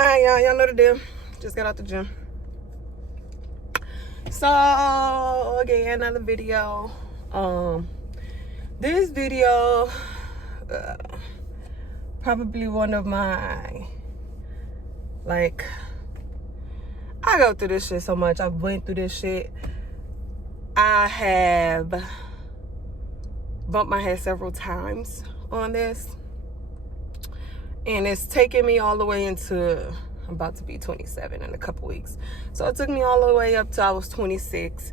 Alright, y'all know the deal. Just got out the gym. So again, another video. This video, probably one of my, like, I go through this shit so much. I've went through this shit. I have bumped my head several times on this, and it's taken me all the way into, I'm about to be 27 in a couple weeks. So it took me all the way up till I was 26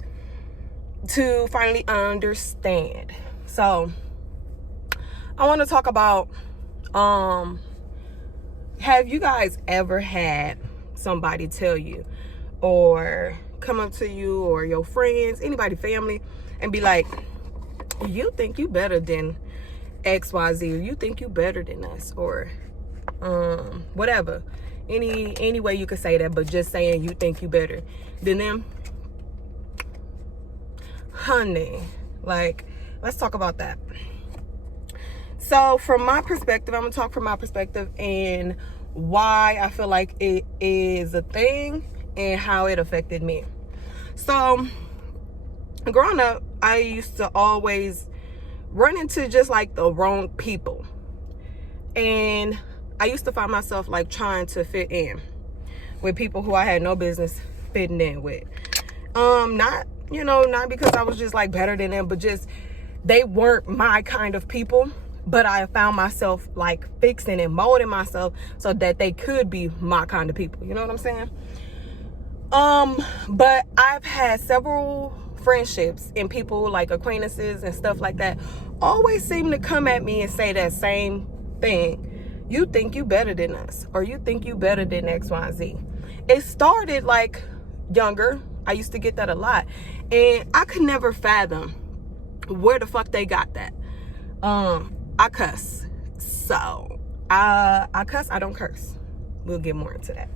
to finally understand. So I want to talk about, have you guys ever had somebody tell you or come up to you or your friends, anybody, family, and be like, you think you better than XYZ, or you think you better than us, or whatever, any way you could say that, but just saying you think you better than them? Honey, like, let's talk about that. So from my perspective, I'm gonna talk from my perspective and why I feel like it is a thing and how it affected me. So growing up, I used to always run into just like the wrong people, and I used to find myself like trying to fit in with people who I had no business fitting in with. Not because I was just like better than them, but just they weren't my kind of people. But I found myself like fixing and molding myself so that they could be my kind of people. You know what I'm saying? But I've had several friendships and people like acquaintances and stuff like that always seem to come at me and say that same thing. You think you better than us, or you think you better than XYZ. It started like younger. I used to get that a lot, and I could never fathom where the fuck they got that. I cuss. So I cuss, I don't curse. We'll get more into that.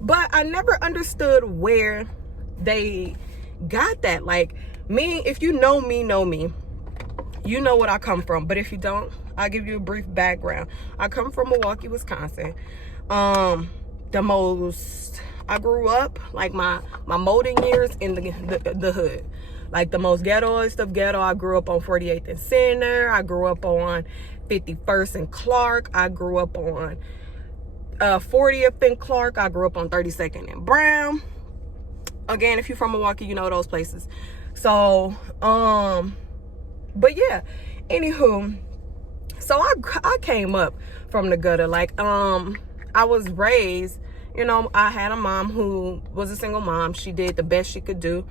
But I never understood where they got that. Like, me, if you know me, you know what I come from. But if you don't, I'll give you a brief background. I come from Milwaukee, Wisconsin. I grew up, like, my molding years in the hood. Like, the most ghettoest of ghetto. I grew up on 48th and Center. I grew up on 51st and Clark. I grew up on 40th and Clark. I grew up on 32nd and Brown. Again, if you're from Milwaukee, you know those places. So, but yeah, anywho, so I came up from the gutter. Like, I was raised, I had a mom who was a single mom. She did the best she could do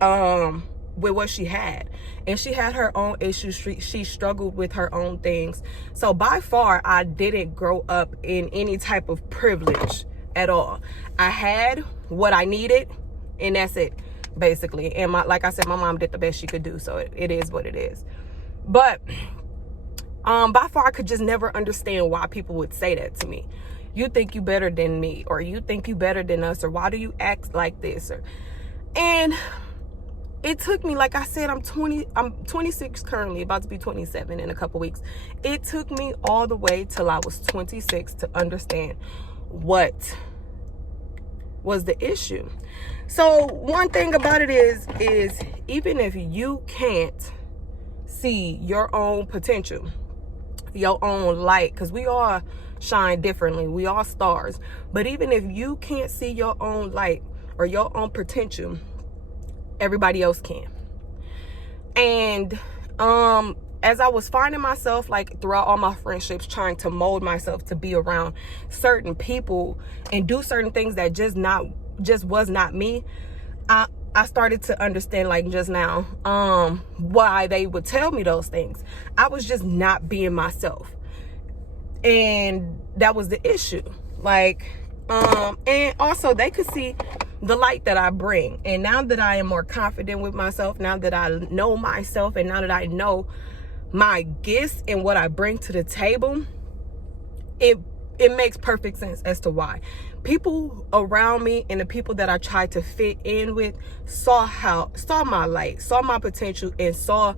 with what she had, and she had her own issues. She struggled with her own things. So by far, I didn't grow up in any type of privilege at all. I had what I needed, and that's it, basically. And like I said, my mom did the best she could do, so it is what it is. But by far, I could just never understand why people would say that to me. You think you better than me, or you think you better than us, or why do you act like this? And it took me, like I said, I'm 26 currently, about to be 27 in a couple weeks. It took me all the way till I was 26 to understand what was the issue. So one thing about it is even if you can't see your own potential, your own light, because we all shine differently, we all stars, but even if you can't see your own light or your own potential, everybody else can. And as I was finding myself, like, throughout all my friendships, trying to mold myself to be around certain people and do certain things that just was not me, I started to understand, like just now, why they would tell me those things. I was just not being myself, and that was the issue. Like, and also they could see the light that I bring. And now that I am more confident with myself, now that I know myself, and now that I know my gifts and what I bring to the table, it makes perfect sense as to why people around me and the people that I tried to fit in with saw my light, saw my potential, and saw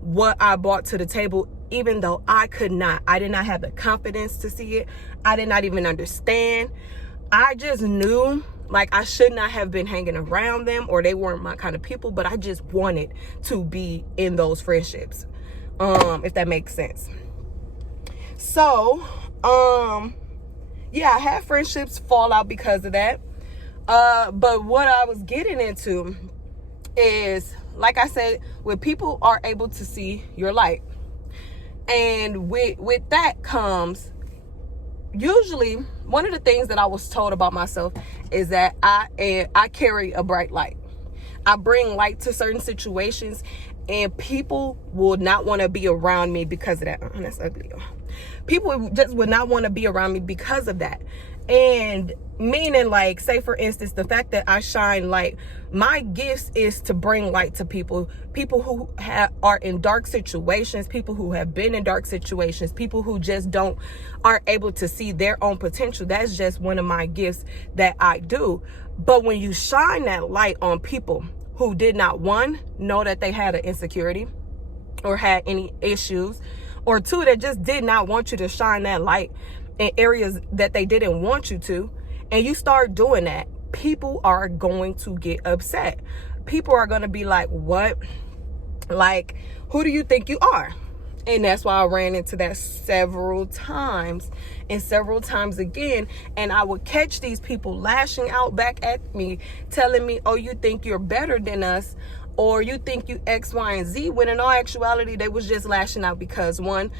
what I brought to the table, even though I did not have the confidence to see it. I did not even understand. I just knew like I should not have been hanging around them, or they weren't my kind of people, but I just wanted to be in those friendships, if that makes sense. So yeah, I had friendships fall out because of that. But what I was getting into is, like I said, when people are able to see your light, and with that comes, usually one of the things that I was told about myself is that I carry a bright light. I bring light to certain situations, and people will not want to be around me because of that. Oh, that's ugly. People just would not want to be around me because of that. And meaning, like, say for instance, the fact that I shine light, my gifts is to bring light to people who are in dark situations, people who have been in dark situations, people who just aren't able to see their own potential. That's just one of my gifts that I do. But when you shine that light on people who did not, one, know that they had an insecurity or had any issues, or two, that just did not want you to shine that light in areas that they didn't want you to, and you start doing that, people are going to get upset. People are going to be like, what? Like, who do you think you are? And that's why I ran into that several times and several times again. And I would catch these people lashing out back at me, telling me, oh, you think you're better than us, or you think you X, Y, and Z, when in all actuality, they was just lashing out because, one,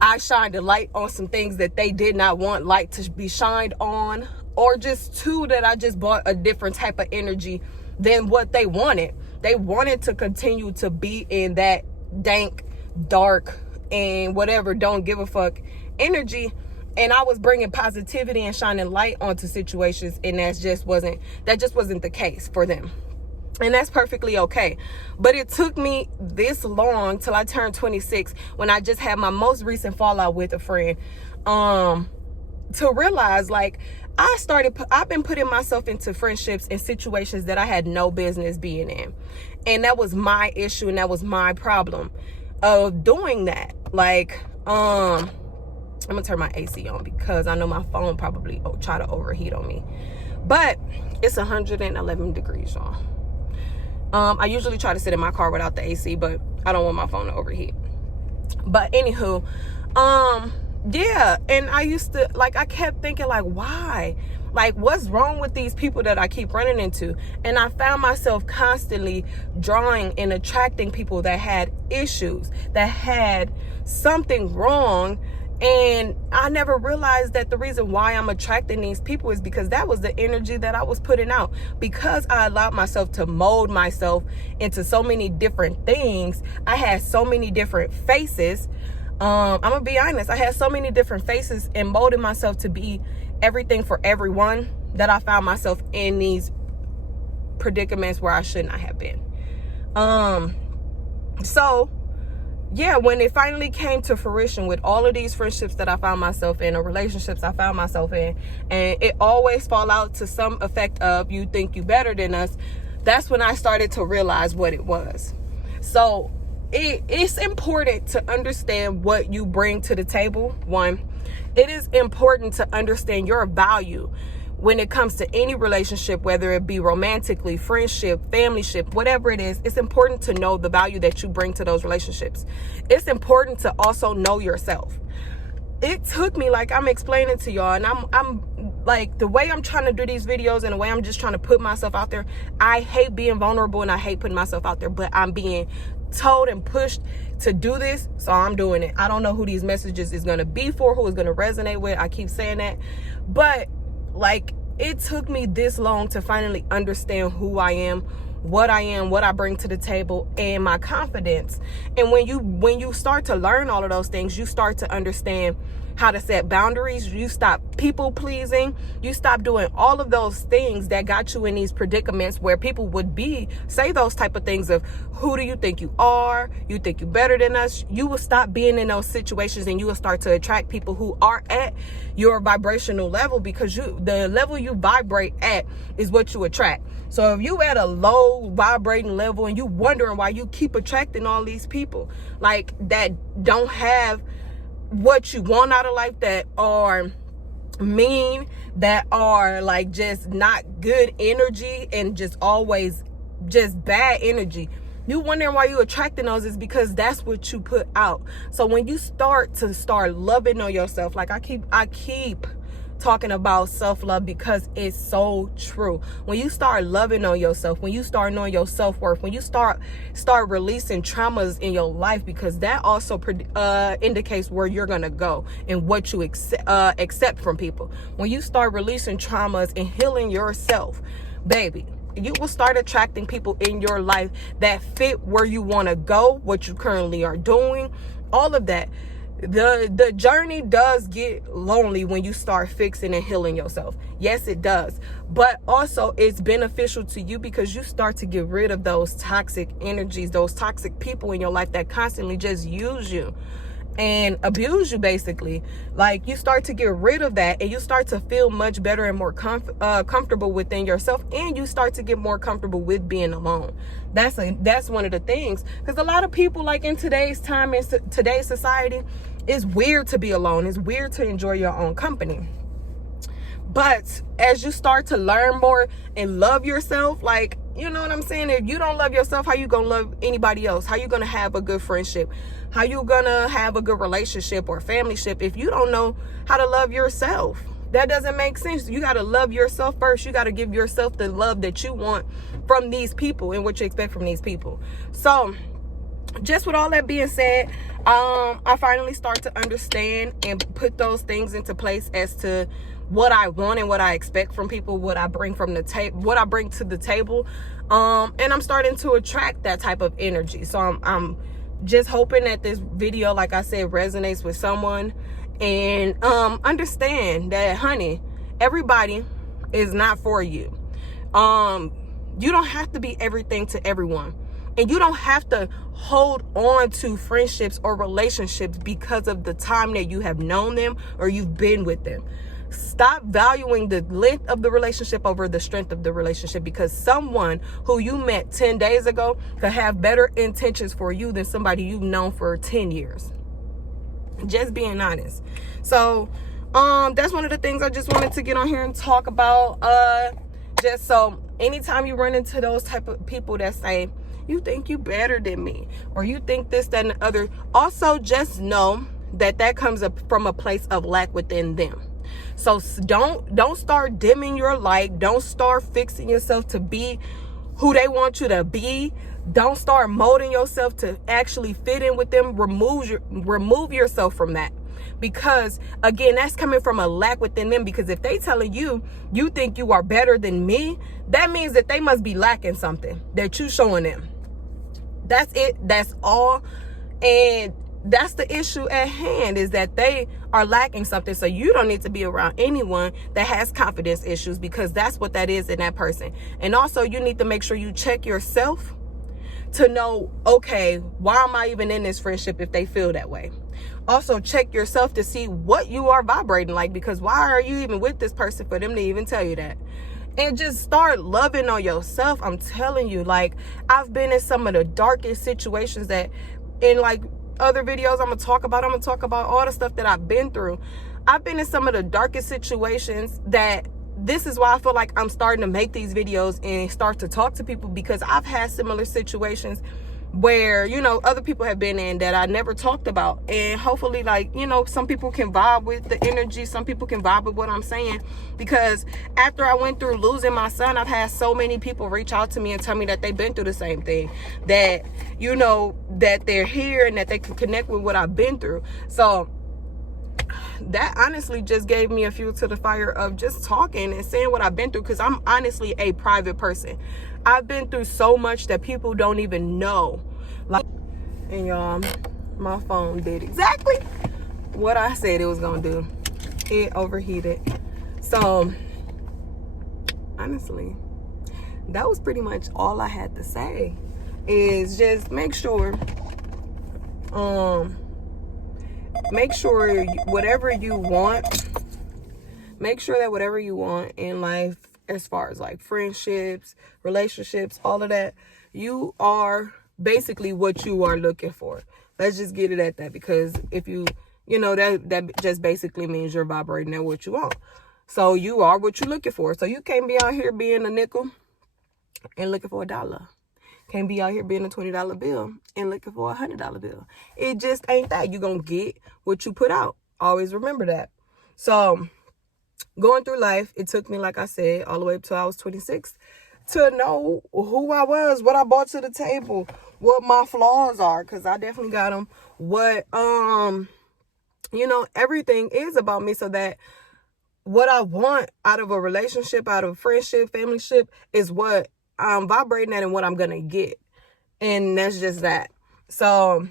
I shined a light on some things that they did not want light to be shined on, or just two, that I just brought a different type of energy than what they wanted. They wanted to continue to be in that dank, dark, and whatever, don't give a fuck energy. And I was bringing positivity and shining light onto situations, and that just wasn't the case for them. And that's perfectly okay. But it took me this long till I turned 26, when I just had my most recent fallout with a friend, to realize, like, I've been putting myself into friendships and situations that I had no business being in. And that was my issue, and that was my problem of doing that. Like, I'm gonna turn my AC on because I know my phone probably try to overheat on me. But it's 111 degrees, y'all. I usually try to sit in my car without the AC, but I don't want my phone to overheat. But anywho, yeah, and I used to, like, I kept thinking, like, why? Like, what's wrong with these people that I keep running into? And I found myself constantly drawing and attracting people that had issues, that had something wrong. And I never realized that the reason why I'm attracting these people is because that was the energy that I was putting out. Because I allowed myself to mold myself into so many different things. I had so many different faces. I'm gonna be honest, I had so many different faces and molded myself to be everything for everyone, that I found myself in these predicaments where I should not have been. So yeah, when it finally came to fruition with all of these friendships that I found myself in, or relationships I found myself in, and it always fall out to some effect of, you think you better than us, that's when I started to realize what it was. So it's important to understand what you bring to the table. One, it is important to understand your value when it comes to any relationship, whether it be romantically, friendship, familyship, whatever it is. It's important to know the value that you bring to those relationships. It's important to also know yourself. It took me, like I'm explaining to y'all, and I'm like, the way I'm trying to do these videos and the way I'm just trying to put myself out there, I hate being vulnerable and I hate putting myself out there, but I'm being told and pushed to do this, so I'm doing it. I don't know who these messages is going to be for, who is going to resonate with. I keep saying that, but like, it took me this long to finally understand who I am, what I bring to the table, and my confidence. And when you start to learn all of those things, you start to understand how to set boundaries. You stop people pleasing. You stop doing all of those things that got you in these predicaments where people would say those type of things of, who do you think you are? You think you better than us? You will stop being in those situations, and you will start to attract people who are at your vibrational level, because the level you vibrate at is what you attract. So if you at a low vibrating level and you wondering why you keep attracting all these people like that don't have what you want out of life, that are mean, that are like just not good energy and just always just bad energy. You wondering why you attracting those is because that's what you put out. So when you start loving on yourself, like I keep talking about self-love because it's so true. When you start loving on yourself, when you start knowing your self-worth, when you start releasing traumas in your life, because that also indicates where you're gonna go and what you accept from people. When you start releasing traumas and healing yourself, baby, you will start attracting people in your life that fit where you want to go, what you currently are doing, all of that. The journey does get lonely when you start fixing and healing yourself. Yes, it does. But also it's beneficial to you because you start to get rid of those toxic energies, those toxic people in your life that constantly just use you and abuse you, basically. Like, you start to get rid of that and you start to feel much better and more comfortable within yourself, and you start to get more comfortable with being alone. That's one of the things, because a lot of people, like in today's time, in today's society, it's weird to be alone. It's weird to enjoy your own company. But as you start to learn more and love yourself, like, you know what I'm saying? If you don't love yourself, how you gonna love anybody else? How you gonna have a good friendship? How you gonna have a good relationship or familyship if you don't know how to love yourself? That doesn't make sense. You gotta love yourself first. You gotta give yourself the love that you want from these people and what you expect from these people. So, just with all that being said, I finally start to understand and put those things into place as to what I want and what I expect from people, what I bring from the table, what I bring to the table. And I'm starting to attract that type of energy. So I'm just hoping that this video, like I said, resonates with someone, and understand that, honey, everybody is not for you. You don't have to be everything to everyone. And you don't have to hold on to friendships or relationships because of the time that you have known them or you've been with them. Stop valuing the length of the relationship over the strength of the relationship, because someone who you met 10 days ago could have better intentions for you than somebody you've known for 10 years. Just being honest. So, that's one of the things I just wanted to get on here and talk about. Just so anytime you run into those type of people that say, you think you better than me, or you think this, that, and the other, also just know that comes up from a place of lack within them. So don't start dimming your light. Don't start fixing yourself to be who they want you to be. Don't start molding yourself to actually fit in with them. Remove yourself from that. Because again, that's coming from a lack within them. Because if they telling you, you think you are better than me, that means that they must be lacking something that you showing them. That's it. That's all. And that's the issue at hand, is that they are lacking something. So you don't need to be around anyone that has confidence issues, because that's what that is in that person. And also, you need to make sure you check yourself to know, okay, why am I even in this friendship if they feel that way? Also, check yourself to see what you are vibrating like, because why are you even with this person for them to even tell you that? And just start loving on yourself. I'm telling you, like, I've been in some of the darkest situations that, in like other videos I'm gonna talk about all the stuff that I've been through. I've been in some of the darkest situations that this is why I feel like I'm starting to make these videos and start to talk to people, because I've had similar situations where, you know, other people have been in that I never talked about. And hopefully, like, you know, some people can vibe with the energy, some people can vibe with what I'm saying. Because after I went through losing my son, I've had so many people reach out to me and tell me that they've been through the same thing, that, you know, that they're here and that they can connect with what I've been through. So that honestly just gave me a fuel to the fire of just talking and saying what I've been through, because I'm honestly a private person. I've been through so much that people don't even know. Like, and y'all, my phone did exactly what I said it was gonna do. It overheated. So honestly, that was pretty much all I had to say. Is just make sure whatever you want, make sure that whatever you want in life, as far as like friendships, relationships, all of that, you are basically what you are looking for. Let's just get it at that. Because if you you know, that just basically means you're vibrating at what you want. So you are what you're looking for. So you can't be out here being a nickel and looking for $1. Can't be out here being a $20 bill and looking for a $100 bill. It just ain't that. You're going to get what you put out. Always remember that. So going through life, it took me, like I said, all the way up till I was 26 to know who I was, what I brought to the table, what my flaws are, because I definitely got them. What, you know, everything is about me, so that what I want out of a relationship, out of a friendship, familyship, is what I'm vibrating at and what I'm going to get. And that's just that. So,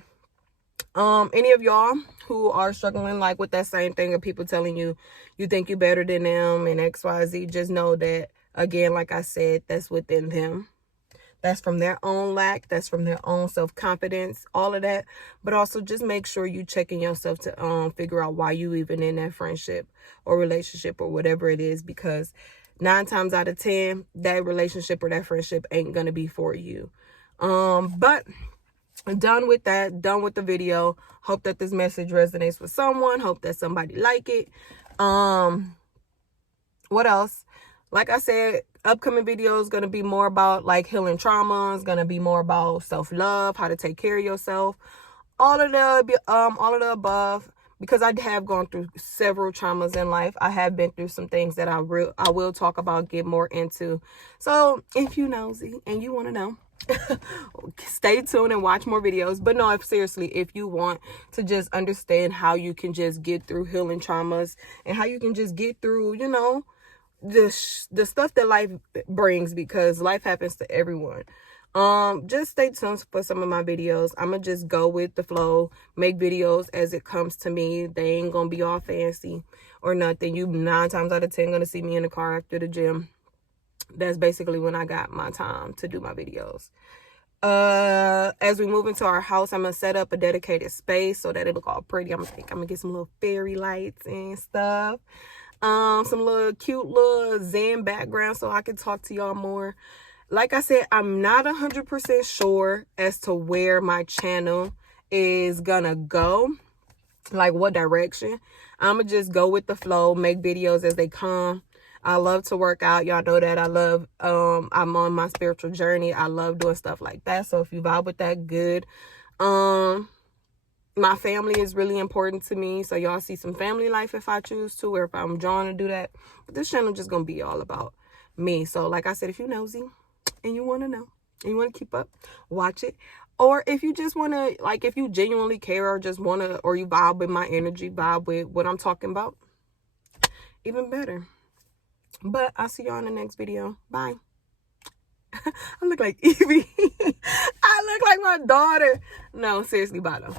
any of y'all who are struggling like with that same thing of people telling you, you think you're better than them and X, Y, Z, just know that, again, like I said, that's within them. That's from their own lack. That's from their own self-confidence, all of that. But also just make sure you checking yourself to figure out why you even in that friendship or relationship or whatever it is, because 9 times out of 10, that relationship or that friendship ain't going to be for you. But done with that, done with the video. Hope that this message resonates with someone. Hope that somebody like it. What else? Like I said, upcoming video is going to be more about like healing trauma. It's going to be more about self-love, how to take care of yourself, all of the above, because I have gone through several traumas in life. I have been through some things that I will talk about, get more into. So if you nosy and you want to know, stay tuned and watch more videos. But no, seriously, if you want to just understand how you can just get through healing traumas and how you can just get through, you know, the stuff that life brings, because life happens to everyone. Just stay tuned for some of my videos. I'm gonna just go with the flow, make videos as it comes to me. They ain't gonna be all fancy or nothing. You 9 times out of 10 gonna see me in the car after the gym. That's basically when I got my time to do my videos. As we move into our house, I'm gonna set up a dedicated space so that it look all pretty. I'm gonna get some little fairy lights and stuff. Some little cute little zen background so I can talk to y'all more. Like I said, I'm not 100% sure as to where my channel is gonna go, like what direction. I'm gonna just go with the flow, make videos as they come. I love to work out. Y'all know that. I love, I'm on my spiritual journey. I love doing stuff like that. So if you vibe with that, good. My family is really important to me, so y'all see some family life if I choose to, or if I'm drawn to do that. But this channel just gonna be all about me. So like I said, if you're nosy and you want to know and you want to keep up, watch it. Or if you just want to, like, if you genuinely care or just want to, or you vibe with my energy, vibe with what I'm talking about, even better. But I'll see y'all in the next video. Bye. I look like Evie. I look like my daughter. No, seriously, bye though.